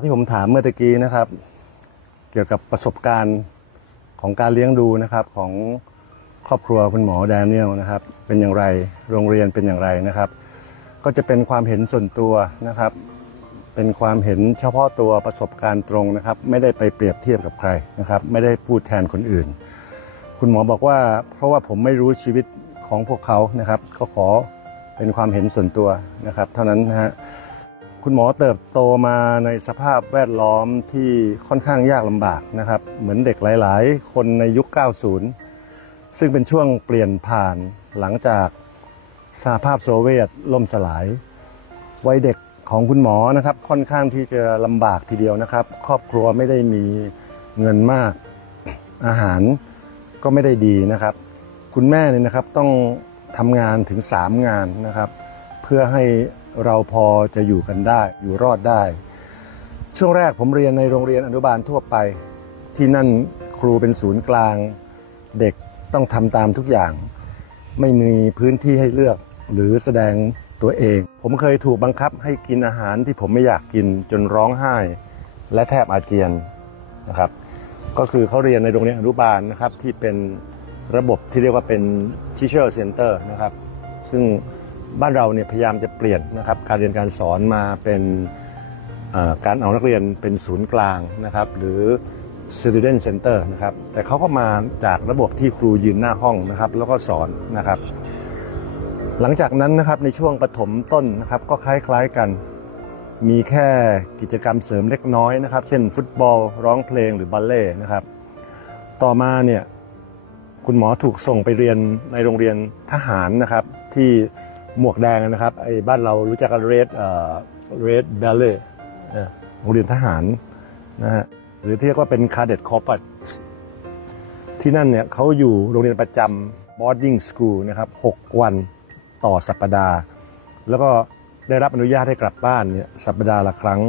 ากที่ผมถามเมื่อตะกี้นะครับ เกี่ยวกับประสบการณ์ของการเลี้ยงดูนะครับของครอบครัวคุณหมอแดเนียลนะครับ เป็นอย่างไรโรงเรียนเป็นอย่างไรนะครับ ก็จะเป็นความเห็นส่วนตัวนะครับ เป็นความเห็นเฉพาะตัวประสบการณ์ตรงนะครับ ไม่ได้ไปเปรียบเทียบกับใครนะครับ ไม่ได้พูดแทนคนอื่น คุณหมอบอกว่า เพราะว่าผมไม่รู้ชีวิตของพวกเขานะครับ ก็ขอเป็นความเห็นส่วนตัวนะครับ เท่านั้นนะฮะ คุณหมอเติบโตมาในสภาพแวดล้อมที่ค่อนข้างยากลำบากนะครับ เหมือนเด็กหลาย ๆ คนในยุค 90 ซึ่งเป็นช่วงเปลี่ยนผ่านหลังจากสหภาพโซเวียตล่มสลาย วัยเด็กของคุณหมอนะครับค่อนข้างที่จะลำบากทีเดียวนะครับ ครอบครัวไม่ได้มีเงินมากอาหารก็ไม่ได้ดีนะครับ คุณแม่เนี่ยนะครับต้องทำงานถึง 3 งานนะครับ เพื่อให้ เราพอจะอยู่กันได้ อยู่รอดได้ ช่วงแรกผมเรียนในโรงเรียนอนุบาลทั่วไป ที่นั่นครูเป็นศูนย์กลาง เด็กต้องทำตามทุกอย่าง ไม่มีพื้นที่ให้เลือกหรือแสดงตัวเอง ผมเคยถูกบังคับให้กินอาหารที่ผมไม่อยากกินจนร้องไห้ และแทบอาเจียนนะครับ ก็คือเขาเรียนในโรงเรียนอนุบาลนะครับที่เป็นระบบที่เรียกว่าเป็น teacher center นะครับ ซึ่ง บ้านเราเนี่ยพยายามจะเปลี่ยนนะครับการเรียนการสอนมาเป็นการเอานักเรียนเป็นศูนย์กลางนะครับ หรือ student center นะครับ แต่เขาก็มาจากระบบที่ครูยืนหน้าห้องนะครับ แล้วก็สอนนะครับ หลังจากนั้นนะครับในช่วงปฐมต้นนะครับก็คล้ายๆกัน มีแค่กิจกรรมเสริมเล็กน้อยนะครับ เช่นฟุตบอล ร้องเพลงหรือบัลเล่นะครับ ต่อมาเนี่ยคุณหมอถูกส่งไปเรียนในโรงเรียนทหารนะครับที่ หมวกแดงนะครับไอ้บ้านเรารู้จักกันเรดเอ่อเรดเบลเล่โรงเรียนทหารนะฮะหรือที่เรียกว่าเป็นคาเด็ดคอร์ที่นั่นเนี่ยเขาอยู่โรงเรียนประจำ boarding school นะครับ 6 วันต่อสัปดาห์ แล้วก็ได้รับอนุญาตให้กลับบ้านเนี่ยสัปดาห์ละครั้ง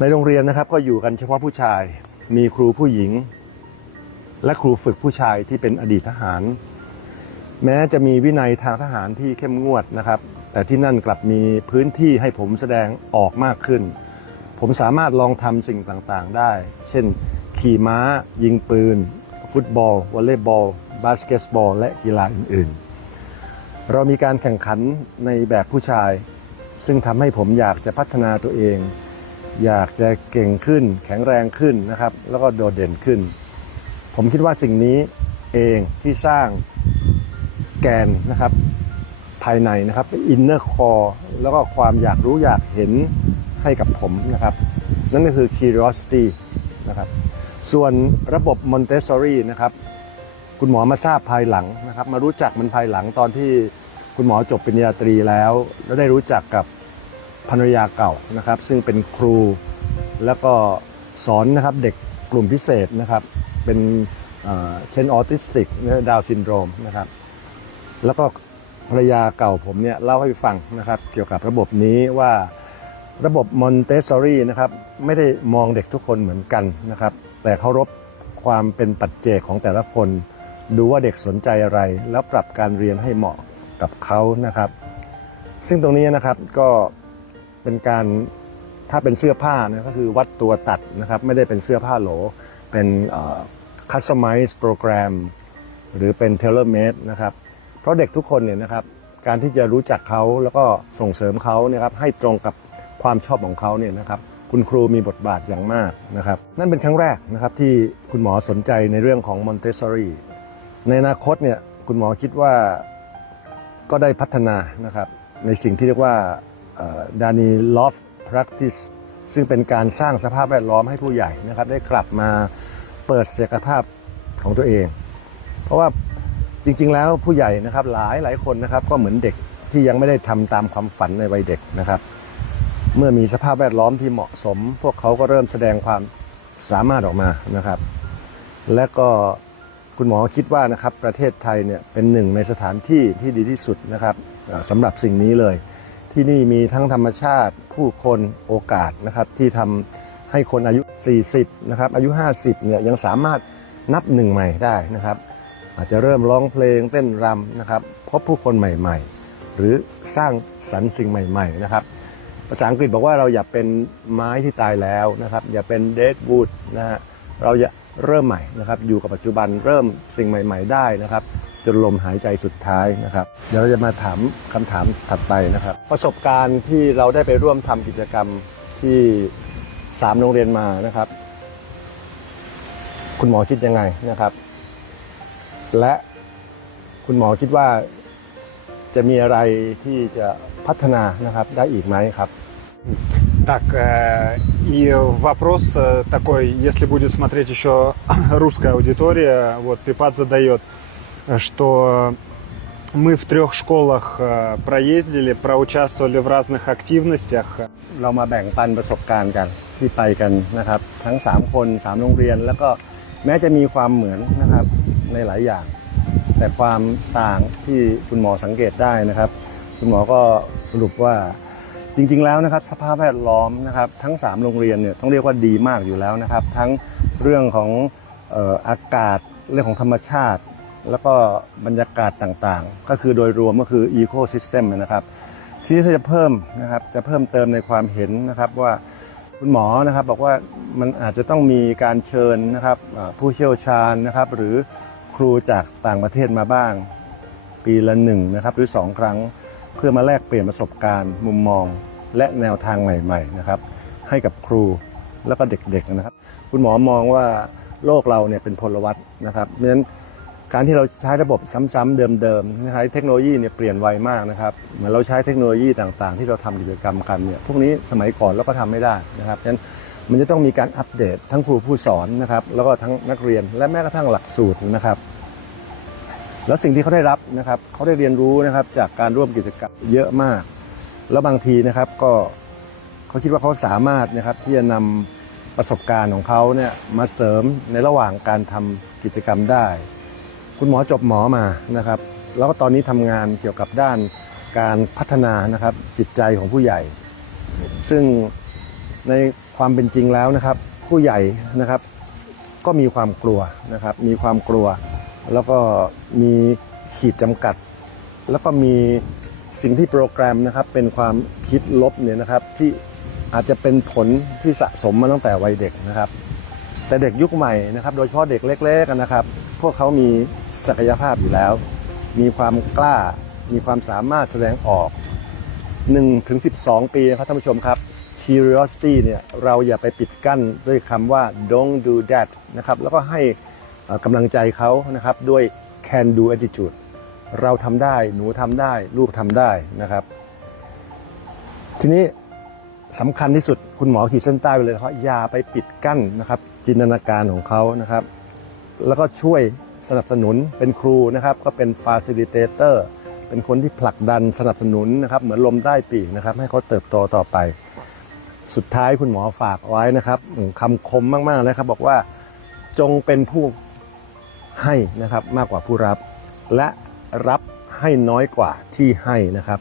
ในโรงเรียนนะครับก็อยู่กันเฉพาะผู้ชาย มีครูผู้หญิง และครูฝึกผู้ชายที่เป็นอดีตทหาร แม้จะมีวินัยทางทหารที่เข้มงวดนะครับ แต่ที่นั่นกลับมีพื้นที่ให้ผมแสดงออกมากขึ้น ผมสามารถลองทำสิ่งต่างๆได้ เช่น ขี่ม้า ยิงปืน ฟุตบอลวอลเลย์บอล บาสเกตบอล และกีฬาอื่นๆ เรามีการแข่งขันในแบบผู้ชาย ซึ่งทำให้ผมอยากจะพัฒนาตัวเอง อยากจะเก่งขึ้น แข็งแรงขึ้นนะครับ แล้วก็โดดเด่นขึ้น ผมคิดว่าสิ่งนี้เองที่สร้าง แกนนะครับภายในนะครับอินเนอร์คอร์แล้วก็ความอยากรู้อยากเห็นให้กับผมนะครับ นั่นก็คือ curiosity นะครับส่วนระบบ Montessori นะครับคุณหมอมาทราบภายหลังนะครับ มารู้จักมันภายหลังตอนที่คุณหมอจบปริญญาตรีแล้ว แล้วได้รู้จักกับภรรยาเก่านะครับ ซึ่งเป็นครูแล้วก็สอนนะครับเด็กกลุ่มพิเศษนะครับ เป็นเอ่อเช่นออทิสติกดาวซินโดรมนะครับ แล้วก็ภรรยาเก่าผมเนี่ยเล่าให้ฟังนะครับ เกี่ยวกับระบบนี้ว่าระบบมอนเตสซอรี่นะครับไม่ได้มองเด็กทุกคนเหมือนกันนะครับ แต่เคารพความเป็นปัจเจกของแต่ละคน ดูว่าเด็กสนใจอะไร แล้วปรับการเรียนให้เหมาะกับเขานะครับ ซึ่งตรงนี้นะครับก็เป็นการถ้าเป็นเสื้อผ้านะก็คือวัดตัวตัดนะครับ ไม่ได้เป็นเสื้อผ้าโหล เป็นคัสตอมไมซ์โปรแกรมหรือเป็นเทเลเมดนะครับ เพราะเด็กทุกคนเนี่ยนะครับการที่จะรู้จักเขาแล้วก็ส่งเสริมเขาเนี่ยครับให้ตรงกับความชอบของเขาเนี่ยนะครับคุณครูมีบทบาทอย่างมากนะครับ นั่นเป็นครั้งแรกนะครับที่คุณหมอสนใจในเรื่องของมอนเตสซอรี่ในอนาคตเนี่ยคุณหมอคิดว่าก็ได้พัฒนานะครับในสิ่งที่เรียกว่าดานีลอฟ practice ซึ่งเป็นการสร้างสภาพแวดล้อมให้ผู้ใหญ่นะครับ ได้กลับมาเปิดศักยภาพของตัวเอง เพราะว่า จริง ๆ แล้วผู้ใหญ่นะครับหลายหลายคนนะครับ ก็เหมือนเด็กที่ยังไม่ได้ทำตามความฝันในวัยเด็กนะครับ เมื่อมีสภาพแวดล้อมที่เหมาะสม พวกเขาก็เริ่มแสดงความสามารถออกมานะครับ และก็คุณหมอคิดว่านะครับประเทศไทยเนี่ยเป็นหนึ่งในสถานที่ที่ดีที่สุดนะครับสำหรับสิ่งนี้เลย ที่นี่มีทั้งธรรมชาติผู้คนโอกาสนะครับที่ทำให้คนอายุ 40นะครับอายุ 50เนี่ยยังสามารถนับหนึ่งใหม่ได้นะครับ อาจจะเริ่มร้องเพลงเต้นรำนะครับพบผู้คนใหม่ๆ หรือสร้างสรรค์สิ่งใหม่ๆนะครับภาษาอังกฤษบอกว่าเราอย่าเป็นไม้ที่ตายแล้วนะครับอย่าเป็นเดดวูดนะฮะเราจะเริ่มใหม่นะครับอยู่กับปัจจุบันเริ่มสิ่งใหม่ ๆ ได้นะครับจนลมหายใจสุดท้ายนะครับ เดี๋ยวเราจะมาถามคำถามถัดไปนะครับ ประสบการณ์ที่เราได้ไปร่วมทำกิจกรรมที่สามโรงเรียนมานะครับ คุณหมอคิดยังไงนะครับ และคุณหมอคิดว่าจะมีอะไรที่จะพัฒนานะครับ ได้อีกไหมครับ Так, э, и вопрос э, такой, если будет смотреть еще русская аудитория, вот Пипат задает, э, что мы в трех школах э, проездили, проучаствовали в разных активностях. เรามาแบ่งปันประสบการณ์กันที่ไปกันนะครับ ทั้ง 3 คน 3 โรงเรียน แล้วก็แม้จะมีความเหมือนนะครับ ในหลายอย่าง แต่ความต่างที่คุณหมอสังเกตได้นะครับ คุณหมอก็สรุปว่าจริง ๆ แล้วนะครับสภาพแวดล้อมนะครับทั้ง 3 โรงเรียนเนี่ยต้องเรียกว่าดีมากอยู่แล้วนะครับ ทั้งเรื่องของอออากาศเรื่องของธรรมชาติ แล้วก็บรรยากาศต่างๆ ก็คือโดยรวมก็คืออีโคซิสเต็มนะครับทีนี้จะเพิ่มนะครับจะเพิ่มเติมในความเห็นนะครับว่าคุณหมอนะครับบอกว่ามันอาจจะต้องมีการเชิญนะครับผู้เชี่ยวชาญนะครับ หรือ รูจากต่างประเทศมาบ้าง ปีละหนึ่งนะครับหรือสองครั้ง เพื่อมาแลกเปลี่ยนประสบการณ์ มุมมอง และแนวทางใหม่ๆนะครับให้กับครูแล้วก็เด็กๆนะครับ คุณหมอมองว่าโลกเราเนี่ยเป็นพลวัตนะครับเพราะฉะนั้นการที่เราใช้ระบบซ้ำๆเดิมๆนะครับเทคโนโลยีเนี่ยเปลี่ยนไวมากนะครับเหมือนเราใช้เทคโนโลยีต่างๆ ที่เราทำกิจกรรมกันเนี่ยพวกนี้สมัยก่อนเราก็ทำไม่ได้นะครับฉะนั้น มันจะต้องมีการอัปเดตทั้งครูผู้สอนนะครับแล้วก็ทั้งนักเรียนและแม้กระทั่งหลักสูตรนะครับ แล้วสิ่งที่เขาได้รับนะครับเขาได้เรียนรู้นะครับจากการร่วมกิจกรรมเยอะมาก แล้วบางทีนะครับก็เขาคิดว่าเขาสามารถนะครับที่จะนำประสบการณ์ของเขาเนี่ยมาเสริมในระหว่างการทำกิจกรรมได้ คุณหมอจบหมอมานะครับ แล้วก็ตอนนี้ทำงานเกี่ยวกับด้านการพัฒนานะครับจิตใจของผู้ใหญ่ ซึ่งใน ความเป็นจริงแล้วนะครับ ผู้ใหญ่นะครับก็มีความกลัวนะครับ มีความกลัว แล้วก็มีขีดจำกัด แล้วก็มีสิ่งที่โปรแกรมนะครับ เป็นความคิดลบเนี่ยนะครับที่อาจจะเป็นผลที่สะสมมาตั้งแต่วัยเด็กนะครับ แต่เด็กยุคใหม่นะครับ โดยเฉพาะเด็กเล็กๆนะครับ พวกเขามีศักยภาพอยู่แล้ว มีความกล้า มีความสามารถแสดงออก1ถึง12 ปีนะครับท่านผู้ชมครับ curiosity เนี่ยเราอย่าไปปิดกั้นด้วยคำว่า don't do that นะครับแล้วก็ให้กำลังใจเขานะครับด้วย can do attitude เราทำได้หนูทำได้ ลูกทำได้นะครับ ทีนี้สำคัญที่สุดคุณหมอขีดเส้นใต้ไปเลยนะครับอย่าไปปิดกั้นนะครับ จินตนาการของเขานะครับ แล้วก็ช่วยสนับสนุนเป็นครูนะครับ ก็เป็น facilitator เป็นคนที่ผลักดันสนับสนุนนะครับ เหมือนลมใต้ปีกนะครับ ให้เขาเติบโตต่อไป สุดท้ายคุณหมอฝากไว้นะครับคำคมมากๆนะครับ บอกว่าจงเป็นผู้ให้นะครับมากกว่าผู้รับ และรับให้น้อยกว่าที่ให้นะครับ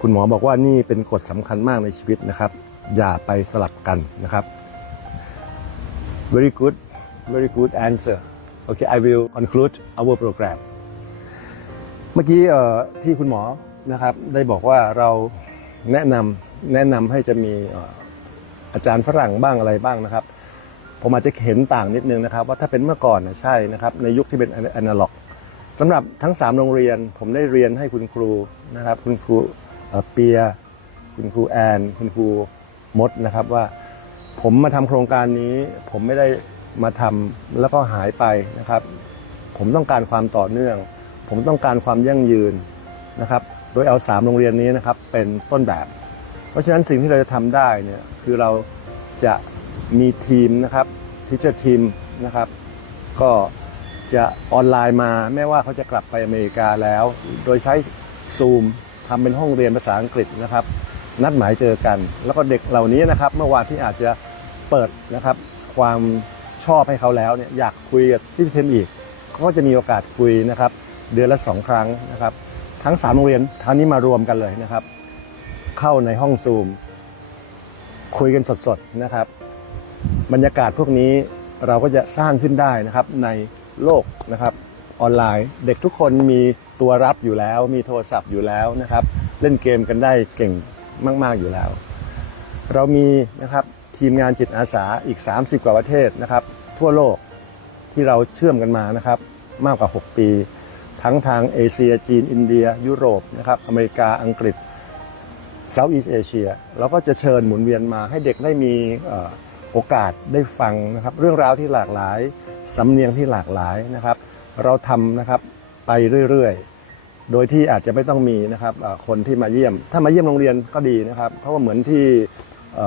คุณหมอบอกว่านี่เป็นกฎสำคัญมากในชีวิตนะครับ อย่าไปสลับกันนะครับ very good very good answer okay I will conclude our program เมื่อกี้ที่คุณหมอนะครับได้บอกว่าเรา แนะนำแนะนำให้จะมีอาจารย์ฝรั่งบ้างอะไรบ้างนะครับ ผมอาจจะเห็นต่างนิดนึงนะครับ ว่าถ้าเป็นเมื่อก่อนนะใช่นะครับในยุคที่เป็นอนาล็อกสำหรับทั้ง 3 โรงเรียน ผมได้เรียนให้คุณครูนะครับ คุณครูเอ่อเปีย คุณครูแอน คุณครูมดนะครับว่าผมมาทำโครงการนี้ ผมไม่ได้มาทำแล้วก็หายไปนะครับ ผมต้องการความต่อเนื่อง ผมต้องการความยั่งยืนนะครับ โดยเอาสามโรงเรียนนี้นะครับเป็นต้นแบบ เพราะฉะนั้นสิ่งที่เราจะทำได้เนี่ยคือเราจะมีทีมนะครับทิเชอร์ทีมนะครับก็จะออนไลน์มาแม้ว่าเขาจะกลับไปอเมริกาแล้ว โดยใช้ซูมทำเป็นห้องเรียนภาษาอังกฤษนะครับ นัดหมายเจอกัน แล้วก็เด็กเหล่านี้นะครับ เมื่อวานที่อาจจะเปิดนะครับ ความชอบให้เขาแล้วเนี่ยอยากคุยกับที่เทมอีก ก็จะมีโอกาสคุยนะครับ เดือนละสองครั้งนะครับ ทั้งสามโรงเรียนท่านี้มารวมกันเลยนะครับ เข้าในห้องซูม คุยกันสดๆนะครับ บรรยากาศพวกนี้เราก็จะสร้างขึ้นได้นะครับในโลกนะครับออนไลน์ เด็กทุกคนมีตัวรับอยู่แล้ว มีโทรศัพท์อยู่แล้วนะครับ เล่นเกมกันได้เก่งมาก ๆอยู่แล้ว เรามีนะครับทีมงานจิตอาสาอีก 30 กว่าประเทศนะครับ ทั่วโลกที่เราเชื่อมกันมานะครับ มากกว่า 6 ปี ทั้งทางเอเชียจีน อินเดีย ยุโรปนะครับอเมริกาอังกฤษเซาท์อีสเอเชียเราก็จะเชิญหมุนเวียนมาให้เด็กได้มีโอกาสได้ฟังนะครับเรื่องราวที่หลากหลาย สำเนียงที่หลากหลายนะครับ เราทำนะครับไปเรื่อยๆ โดยที่อาจจะไม่ต้องมีนะครับคนที่มาเยี่ยม ถ้ามาเยี่ยมโรงเรียนก็ดีนะครับ เพราะว่าเหมือนที่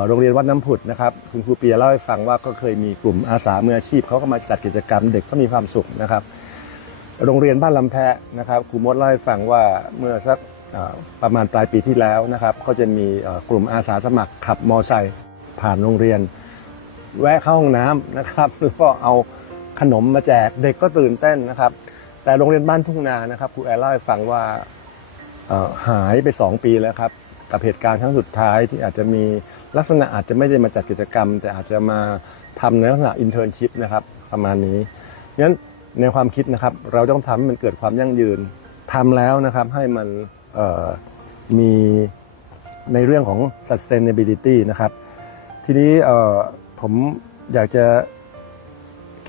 โรงเรียนวัดน้ำผุดนะครับคุณครูเปียเล่าให้ฟังว่าก็เคยมีกลุ่มอาสามืออาชีพเขาก็มาจัดกิจกรรมเด็กก็มีความสุขนะครับ โรงเรียนบ้านลำแพะนะครับครูมดเล่าให้ฟังว่าเมื่อสักประมาณปลายปีที่แล้วนะครับก็จะมีกลุ่มอาสาสมัครขับมอไซค์ผ่านโรงเรียน แวะเข้าห้องน้ำนะครับแล้วก็เอาขนมมาแจกเด็กก็ตื่นเต้นนะครับ แต่โรงเรียนบ้านทุ่งนานะครับครูแอร์เล่าให้ฟังว่าหายไป 2 ปีแล้วครับกับเหตุการณ์ครั้งสุดท้ายที่อาจจะมีลักษณะอาจจะไม่ได้มาจัดกิจกรรม แต่อาจจะมาทำในลักษณะอินเทอร์นชิพนะครับประมาณนี้งั้น ในความคิดนะครับ เราต้องทำให้มันเกิดความยั่งยืนทำแล้วนะครับให้มันมีในเรื่องของ sustainability นะครับ ทีนี้ผมอยากจะ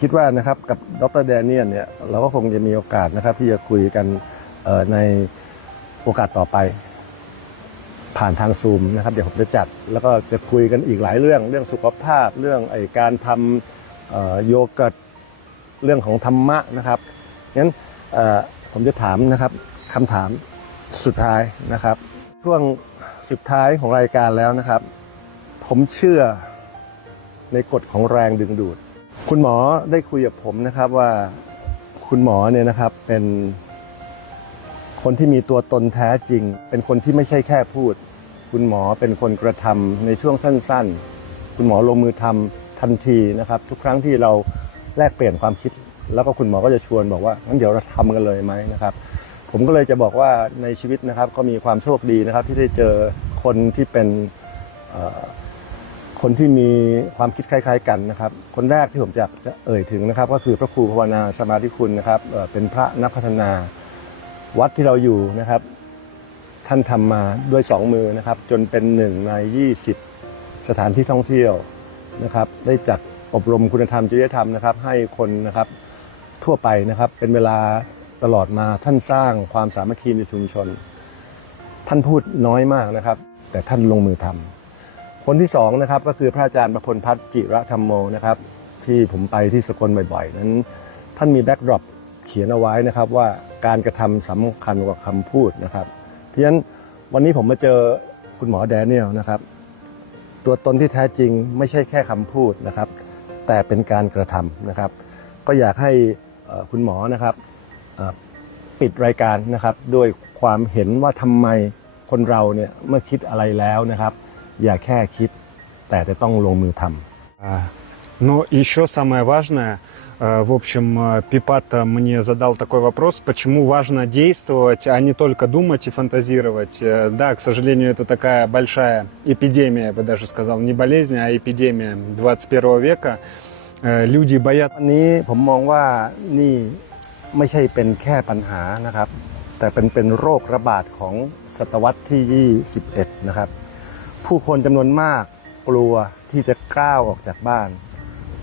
คิดว่านะครับกับดรแดเนียลเนี่ยเราก็คงจะมีโอกาสนะครับที่จะคุยกันในโอกาสต่อไป ผ่านทางซูมนะครับเดี๋ยวผมจะจัด แล้วก็จะคุยกันอีกหลายเรื่องเรื่องสุขภาพเรื่องไอการทำโยเกิร์ต เรื่องของธรรมะนะครับงั้นผมจะถามนะครับคำถามสุดท้ายนะครับ ช่วงสุดท้ายของรายการแล้วนะครับ ผมเชื่อในกฎของแรงดึงดูด คุณหมอได้คุยกับผมนะครับว่าคุณหมอเนี่ยนะครับเป็นคนที่มีตัวตนแท้จริง เป็นคนที่ไม่ใช่แค่พูด คุณหมอเป็นคนกระทำในช่วงสั้น ๆ คุณหมอลงมือทำทันทีนะครับ ทุกครั้งที่เรา แลกเปลี่ยนความคิด แล้วก็คุณหมอก็จะชวนบอกว่างั้นเดี๋ยวเราทำกันเลยไหมนะครับผมก็เลยจะบอกว่าในชีวิตนะครับก็มีความโชคดีนะครับ ที่ได้เจอคนที่เป็นคนที่มีความคิดคล้าย ๆ กันนะครับ คนแรกที่ผมจะจะเอ่ยถึงนะครับ ก็คือพระครูภาวนาสมาธิคุณนะครับเเป็นพระนักพัฒนาวัดที่เราอยู่นะครับ ท่านทำมาด้วยสองมือนะครับ จนเป็นหนึ่งใน 20 สถานที่ท่องเที่ยวนะครับ ได้จัด อบรมคุณธรรมจริยธรรมนะครับ ให้คนนะครับทั่วไปนะครับ เป็นเวลาตลอดมาท่านสร้างความสามัคคีในชุมชน ท่านพูดน้อยมากนะครับ แต่ท่านลงมือทำคนที่สองนะครับก็คือพระอาจารย์ประพลพัฒน์จิระธรรมโมนะครับ ที่ผมไปที่สกลบ่อยๆ นั้น ท่านมีแบ็กดรอปเขียนเอาไว้นะครับว่าการกระทำสำคัญกว่าคำพูดนะครับ เพราะฉะนั้นวันนี้ผมมาเจอคุณหมอแดเนียลนะครับ ตัวตนที่แท้จริงไม่ใช่แค่คำพูดนะครับ แต่เป็นการกระทำนะครับ ก็อยากให้คุณหมอนะครับปิดรายการนะครับด้วยความเห็นว่าทำไมคนเราเนี่ยเมื่อคิดอะไรแล้วนะครับ อย่าแค่คิดแต่จะต้องลงมือทำ Но еще самое важное, э, в общем, э, Пипат э, мне задал такой вопрос, почему важно действовать, а не только думать и фантазировать. Э, Да, к сожалению, это такая большая эпидемия, я бы даже сказал, не болезнь, а эпидемия 21 века. Э, Люди боятся วันนี้ผมมองว่านี่ไม่ใช่เป็นแค่ปัญหานะครับ แต่เป็นเป็นโรคระบาดของศตวรรษที่ 21 นะครับ ผู้คนจำนวนมากกลัวที่จะก้าวออกจากบ้าน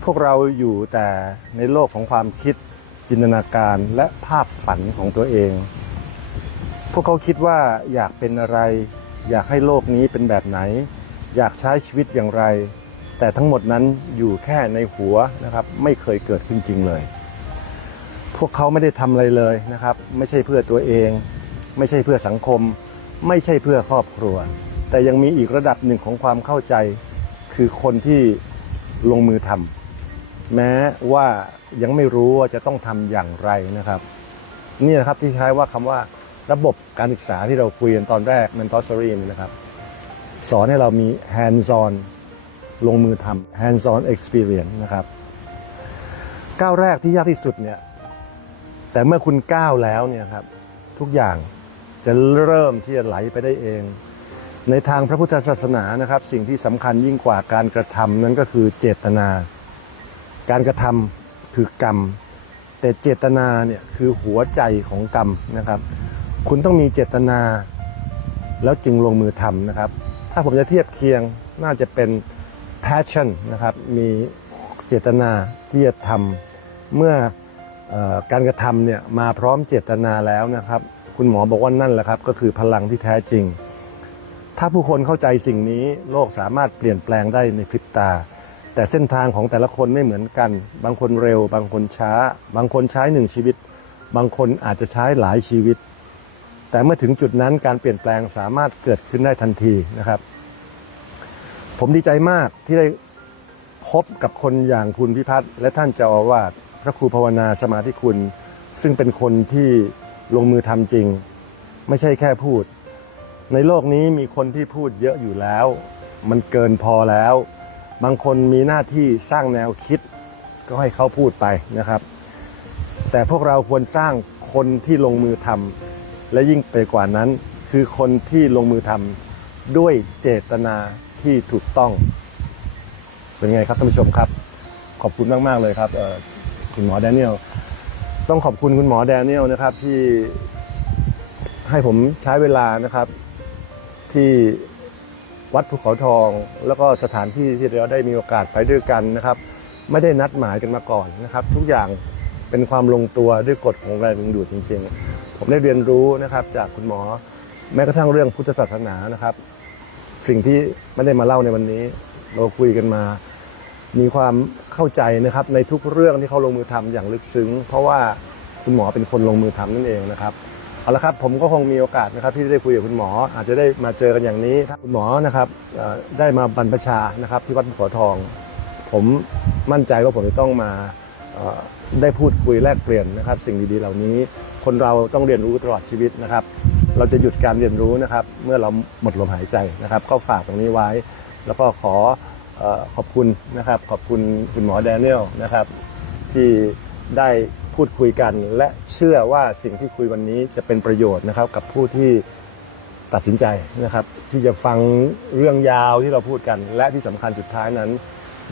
พวกเราอยู่แต่ในโลกของความคิดจินตนาการและภาพฝันของตัวเอง พวกเขาคิดว่าอยากเป็นอะไร อยากให้โลกนี้เป็นแบบไหน อยากใช้ชีวิตอย่างไร แต่ทั้งหมดนั้นอยู่แค่ในหัวนะครับ ไม่เคยเกิดขึ้นจริงเลย พวกเขาไม่ได้ทำอะไรเลยนะครับ ไม่ใช่เพื่อตัวเอง ไม่ใช่เพื่อสังคม ไม่ใช่เพื่อครอบครัว แต่ยังมีอีกระดับหนึ่งของความเข้าใจ คือคนที่ลงมือทำ แม้ว่ายังไม่รู้ว่าจะต้องทำอย่างไรนะครับนี่นะครับที่ใช้ว่าคำว่าระบบการศึกษาที่เราคุยกันตอนแรก Montessori นี่นะครับสอนให้เรามี hands on ลงมือทำ hands on experience นะครับก้าวแรกที่ยากที่สุดเนี่ยแต่เมื่อคุณก้าวแล้วเนี่ยครับทุกอย่างจะเริ่มที่จะไหลไปได้เอง ในทางพระพุทธศาสนานะครับ สิ่งที่สำคัญยิ่งกว่าการกระทำนั้นก็คือเจตนา การกระทำคือกรรม แต่เจตนาเนี่ยคือหัวใจของกรรมนะครับ คุณต้องมีเจตนา แล้วจึงลงมือทำนะครับ ถ้าผมจะเทียบเคียงน่าจะเป็น passion นะครับ มีเจตนาที่จะทำเมื่อเออการกระทำเนี่ยมาพร้อมเจตนาแล้วนะครับ คุณหมอบอกว่านั่นแหละครับ ก็คือพลังที่แท้จริง ถ้าผู้คนเข้าใจสิ่งนี้โลกสามารถเปลี่ยนแปลงได้ในพริบตา แต่เส้นทางของแต่ละคนไม่เหมือนกัน บางคนเร็ว บางคนช้า บางคนใช้หนึ่งชีวิต บางคนอาจจะใช้หลายชีวิต แต่เมื่อถึงจุดนั้นการเปลี่ยนแปลงสามารถเกิดขึ้นได้ทันทีนะครับ ผมดีใจมากที่ได้พบกับคนอย่างคุณพิพัฒน์และท่านเจ้าอาวาสพระครูภาวนาสมาธิคุณ ซึ่งเป็นคนที่ลงมือทำจริง ไม่ใช่แค่พูด ในโลกนี้มีคนที่พูดเยอะอยู่แล้ว มันเกินพอแล้ว บางคนมีหน้าที่สร้างแนวคิดก็ให้เขาพูดไปนะครับ แต่พวกเราควรสร้างคนที่ลงมือทำและยิ่งไปกว่านั้น คือคนที่ลงมือทำด้วยเจตนาที่ถูกต้อง เป็นไงครับท่านผู้ชมครับ ขอบคุณมาก ๆ เลยครับคุณหมอแดเนียลต้องขอบคุณคุณหมอแดเนียลนะครับที่ให้ผมใช้เวลานะครับที่ วัดภูเขาทอง แล้วก็สถานที่ที่เราได้มีโอกาสไปด้วยกันนะครับ ไม่ได้นัดหมายกันมาก่อนนะครับ ทุกอย่างเป็นความลงตัวด้วยกฎของแรงดึงดูดจริง ๆ ผมได้เรียนรู้นะครับจากคุณหมอแม้กระทั่งเรื่องพุทธศาสนานะครับ สิ่งที่ไม่ได้มาเล่าในวันนี้ เราคุยกันมา มีความเข้าใจนะครับในทุกเรื่องที่เขาลงมือทำอย่างลึกซึ้ง เพราะว่าคุณหมอเป็นคนลงมือทำนั่นเองนะครับ เอาละครับผมก็คงมีโอกาสนะครับที่ได้คุยกับคุณหมอ อาจจะได้มาเจอกันอย่างนี้ถ้าคุณหมอนะครับได้มาบรรพชานะครับที่วัดภูเขาทอง ผมมั่นใจว่าผมจะต้องมาได้พูดคุยแลกเปลี่ยนนะครับ สิ่งดีๆเหล่านี้ คนเราต้องเรียนรู้ตลอดชีวิตนะครับ เราจะหยุดการเรียนรู้นะครับ เมื่อเราหมดลมหายใจนะครับ ก็ฝากตรงนี้ไว้ แล้วก็ขอขอบคุณนะครับ ขอบคุณคุณหมอแดเนียลนะครับ ที่ได้ พูดคุยกัน และเชื่อว่าสิ่งที่คุยวันนี้จะเป็นประโยชน์นะครับ กับผู้ที่ตัดสินใจนะครับ ที่จะฟังเรื่องยาวที่เราพูดกัน และที่สำคัญสุดท้ายนั้น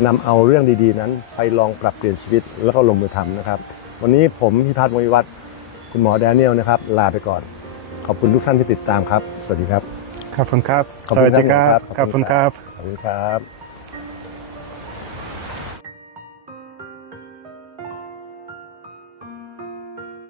นำเอาเรื่องดีๆ นั้นไปลองปรับเปลี่ยนชีวิตแล้วก็ลงมือทำนะครับ วันนี้ผมพิพัฒน์มวิวัฒน์คุณหมอแดเนียลนะครับ ลาไปก่อน ขอบคุณทุกท่านที่ติดตามครับ สวัสดีครับ ขอบคุณครับขอบสคุณวัสดีครับครับ ขอบคุณครับ ขอบคุณครับ